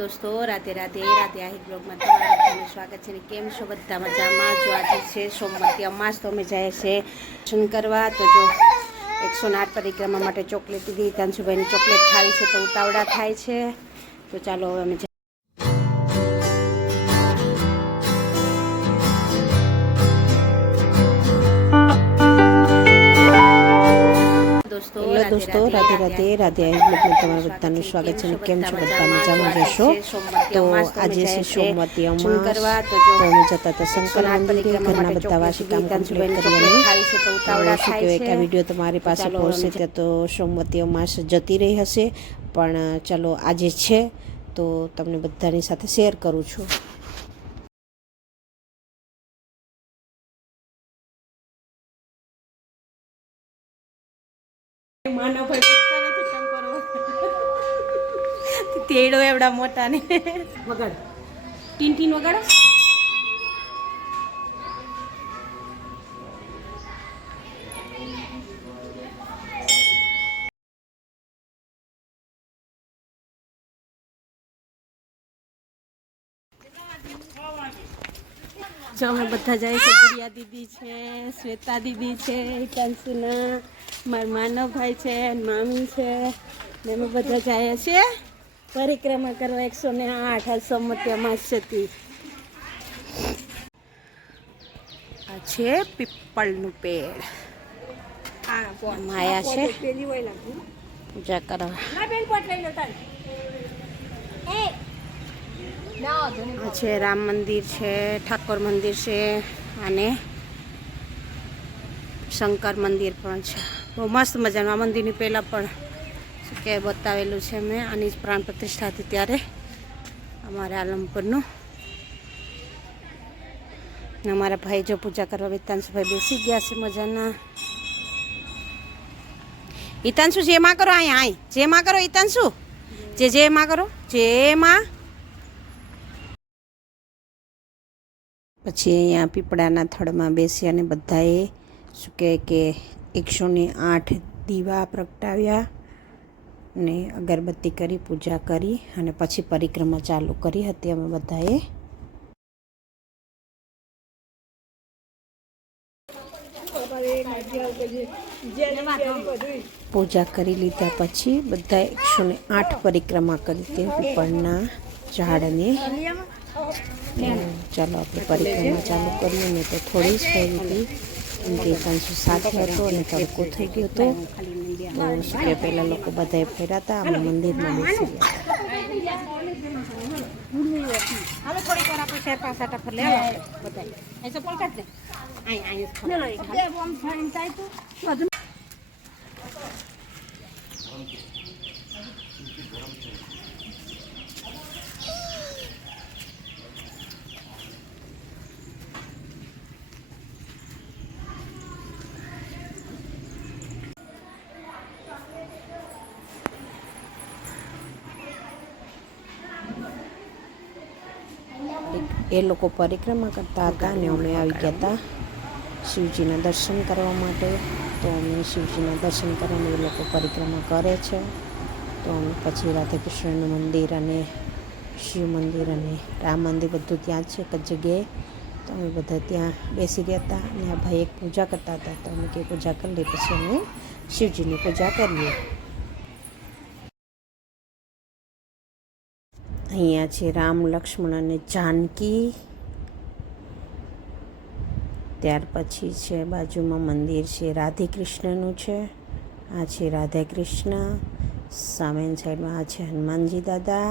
દોસ્તો રાધે રાધે રાધે આહિર બ્લોગમાં તમારું બધાનું સ્વાગત છે. કેમ છો બધા મજામાં? જો આજે છે સોમવતી અમાસ, તો અમે જાય છે દર્શન કરવા. તો જો 108 પરિક્રમા માટે ચોકલેટ દીધી. તાંશુભાઈની ચોકલેટ ખાવી છે તો ઉતાવળા થાય છે. તો ચાલો હવે અમે દોસ્તો રાધે રાધે રાધે આહિર બ્લોગમાં તમારું બધાનું સ્વાગત છે. કેમ છો બધા મજામાં? જશો તો આજે છે સોમવતી અમાસ, તો અમે જતા હતા શંકર મંદિરે. ઘરના બધા વાસી કામ કમ્પ્લીટ કરીને શું કહેવાય કે આ વિડીયો તમારી પાસે પહોંચશે ત્યાં તો સોમવતી અમાસ જતી રહી હશે, પણ ચાલો આજે છે તો તમને બધાની સાથે શેર કરું છું. તેડો એવડા મોટા ને વગાડ ટીન ટીન વગાડો. જો અમે બધા જાય છે. ગુડિયા દીદી છે, શ્વેતા દીદી છે, હિતાંશુના મારા માનવભાઈ છે, મામી છે, ને અમે બધા જાય છે પરિક્રમા કરવા 108 સોમવતી અમાસ હતી. આ છે પીપળનું પેડ. માયા છે પૂજા કરવા. આ છે રામ મંદિર છે, ઠાકોર મંદિર છે અને શંકર મંદિર પણ છે. બહુ મસ્ત મજાનું. આ મંદિરની પહેલાં પણ શું કે બતાવેલું છે મેં. આની જ પ્રાણ પ્રતિષ્ઠા હતી ત્યારે અમારે આલમપુરનું. અમારા ભાઈ જો પૂજા કરવા હિતાંશુભાઈ બેસી ગયા છે મજાના. હિતાંશુ જે માં કરો, અહીંયા આય જે માં કરો હિતાંશુ, જે માં કરો, જે માં. પછી અહીંયા પીપળાના થડમાં બેસી અને બધાએ શું કહે કે 108 દીવા પ્રગટાવ્યા ને અગરબત્તી કરી પૂજા કરી અને પછી પરિક્રમા ચાલુ કરી હતી. અમે બધાએ પૂજા કરી લીધા પછી બધાએ 108 પરિક્રમા કરી તે પીપળના ઝાડને. ચાલો આપણે પરિક્રમા ચાલુ કરીએ. ને તો થોડી જ ફરી હતી કેમ કે તાંશુ સાથે હતો અને તડકો થઈ ગયો હતો. તો શું કે પહેલાં લોકો બધાએ ફર્યા હતા, અમે મંદિરમાં બેસી ગયા. એ લોકો પરિક્રમા કરતા હતા અને અમે આવી ગયા હતા શિવજીના દર્શન કરવા માટે. તો અમે શિવજીના દર્શન કરીને એ લોકો પરિક્રમા કરે છે. તો અમે પછી રાધે કૃષ્ણનું મંદિર અને શિવ મંદિર અને રામ મંદિર બધું ત્યાં છે એક જ જગ્યાએ. તો અમે બધા ત્યાં બેસી ગયા હતા અને આ ભાઈ એક પૂજા કરતા હતા. તો અમે કે પૂજા કરી લઈએ પછી અમે શિવજીની પૂજા કરીએ. અહીંયા છે રામ, લક્ષ્મણ અને જાનકી. ત્યાર પછી છે બાજુમાં મંદિર છે રાધે કૃષ્ણનું છે. આ છે રાધા કૃષ્ણ. સામેની સાઈડમાં આ છે હનુમાનજી દાદા.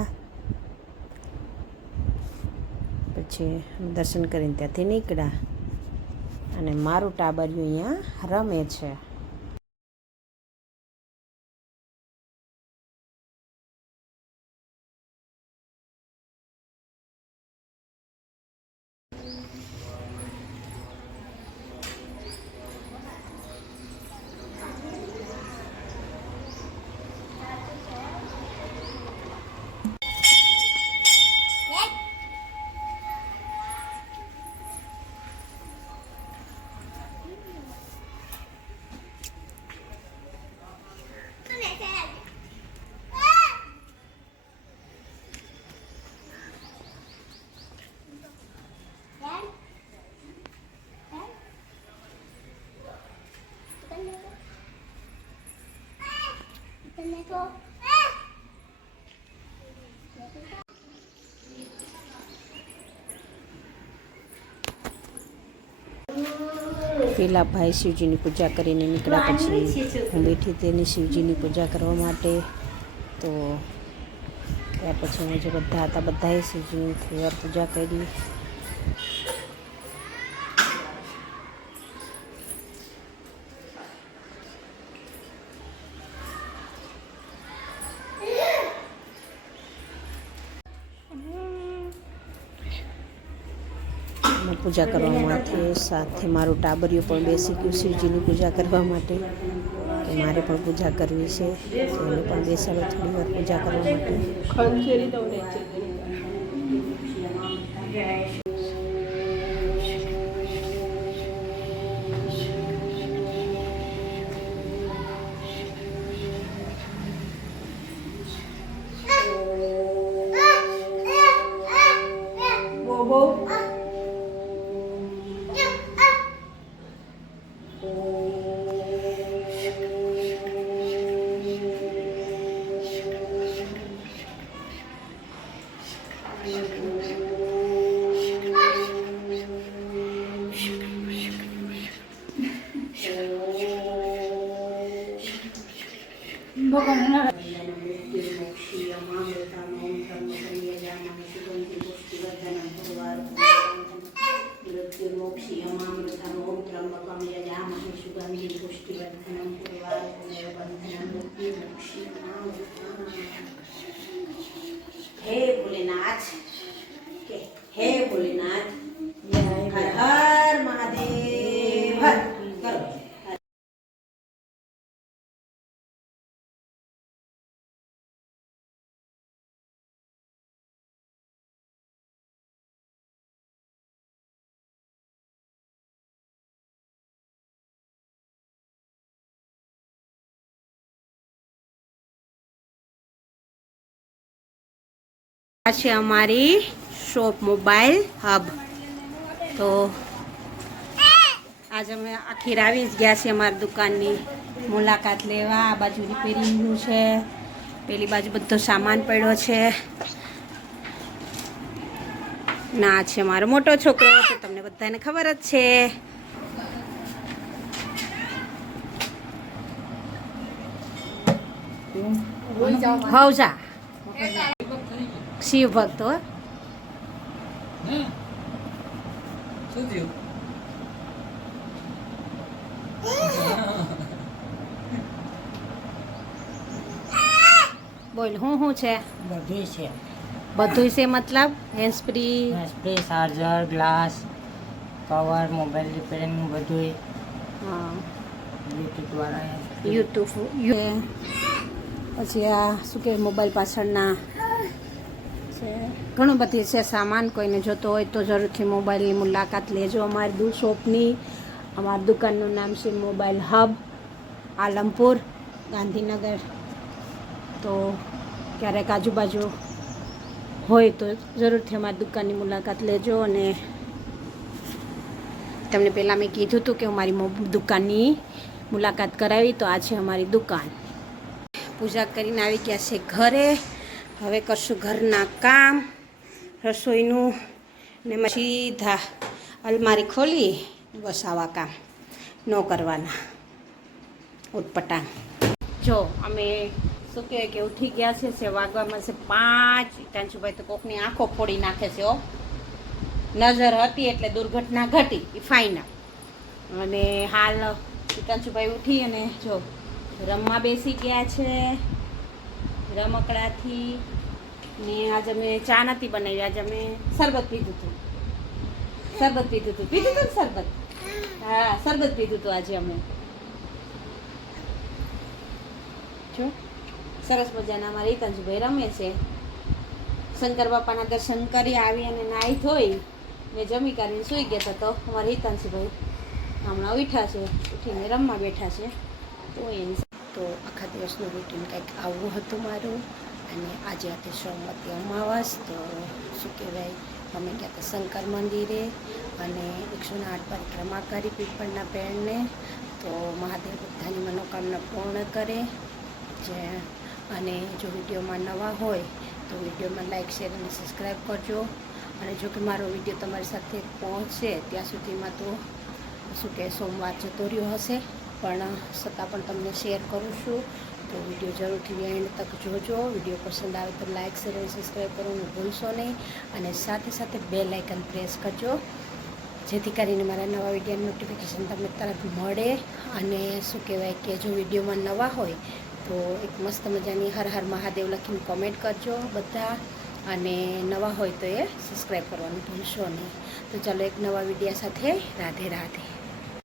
પછી દર્શન કરીને ત્યાંથી નીકળ્યા અને મારું ટાબરિયું અહીંયા રમે છે. પેલા ભાઈ શિવજીની પૂજા કરીને નીકળ્યા, પછી હું બેઠી તેની શિવજીની પૂજા કરવા માટે. તો ત્યાર પછી અમે જે બધા હતા બધાએ શિવજીની થોડી પૂજા કરી. પૂજા કરવા માટે સાથે મારું ટાબરિયું પણ બેસી ગયું શિવજીની પૂજા કરવા માટે. તો મારે પણ પૂજા કરવી છે, એને પણ બેસાડો થોડી વાર પૂજા કરવા માટે. हे भोलेनाथ, हे भोलेनाथ, हर हर महादेव. करो. આ છે અમારી શોપ મોબાઈલ હબ. તો આજે અમે આખી આવી જ ગયા છીએ અમારી દુકાનની મુલાકાત લેવા. આ બાજુ રિપેરિંગનું છે, પેલી બાજુ બધો સામાન પડ્યો છે. ના છે મારો મોટો છોકરો, તો તમને બધાને ખબર જ છે. હવજા શિવ ભક્ત હો. બોલ હું છે? બધું છે. બધું છે મતલબ hands-free, charger, glass, cover, mobile repairing બધું. હા, બ્લૂટૂથ વાળા યુટ્યુબ. પછી આ શું કે મોબાઈલ પાછળના છે, ઘણું બધી છે સામાન. કોઈને જોતો હોય તો જરૂરથી મોબાઈલની મુલાકાત લેજો અમારી શોપની. અમારી દુકાનનું નામ છે મોબાઈલ હબ, આલમપુર, ગાંધીનગર. તો ક્યારેક આજુબાજુ હોય તો જરૂરથી અમારી દુકાનની મુલાકાત લેજો. અને તમને પહેલાં મેં કીધું હતું કે અમારી દુકાનની મુલાકાત કરાવી, તો આ છે અમારી દુકાન. પૂજા કરીને આવી ગયા છે ઘરે. હવે કરશું ઘરના કામ, રસોઈનું, ને સીધા અલમારી ખોલી બસ આવા કામ ન કરવાના ઉટપટાંગ. જો અમે શું કહેવાય કે ઉઠી ગયા છે વાગવામાં છે 5. ટાંચુભાઈ તો કોકની આંખો ફોડી નાખે છે હો. નજર હતી એટલે દુર્ઘટના ઘટી, એ ફાઇનલ. અને હાલ ટાંચુભાઈ ઉઠી અને જો રમવા બેસી ગયા છે રમકડાથી. ને આજે અમે ચા નથી બનાવી, આજે અમે શરબત પીધું હતું. પીધું હતું શરબત? હા, શરબત પીધું હતું આજે અમે. જો સરસ મજાના અમારા હિતાંશુભાઈ રમે છે. શંકર બાપાના દર્શન કરી આવી અને નાહી ધોઈ ને જમી કરીને સૂઈ ગયા હતા. તો અમારા હિતાંશુભાઈ હમણાં ઉઠ્યા છે, ઉઠીને રમવા બેઠા છે. તો આખા દિવસનું રૂટીન કંઈક આવું હતું મારું. અને આજે હતી સોમવતી અમાવાસ. તો શું કહેવાય, અમે ગયા હતા શંકર મંદિરે અને 108 પરિક્રમા કરી પીપળના પેડને. તો મહાદેવ બધાની મનોકામના પૂર્ણ કરે જે. અને જો વિડીયોમાં નવા હોય તો વિડીયોમાં લાઇક, શેર અને સબસ્ક્રાઈબ કરજો. અને જો કે મારો વિડીયો તમારી સાથે પહોંચે ત્યાં સુધીમાં તો શું કે સોમવાર જતો રહ્યો હશે, પણ છતાં પણ તમને શેર કરું છું. તો વિડીયો જરૂરથી એન્ડ તક જોજો. વિડીયો પસંદ આવે તો લાઇક શેર અને સબસ્ક્રાઈબ કરવાનું ભૂલશો નહીં, અને સાથે સાથે બેલ આઇકન પ્રેસ કરજો, જેથી કરીને મારા નવા વિડીયોનું નોટિફિકેશન તમને તરત મળે. અને શું કહેવાય કે જો વિડીયોમાં નવા હોય તો એક મસ્ત મજાની હર હર મહાદેવ લખીને કોમેન્ટ કરજો બધા, અને નવા હોય તો એ સબસ્ક્રાઈબ કરવાનું ભૂલશો નહીં. તો ચાલો એક નવા વિડીયો સાથે રાધે રાધે.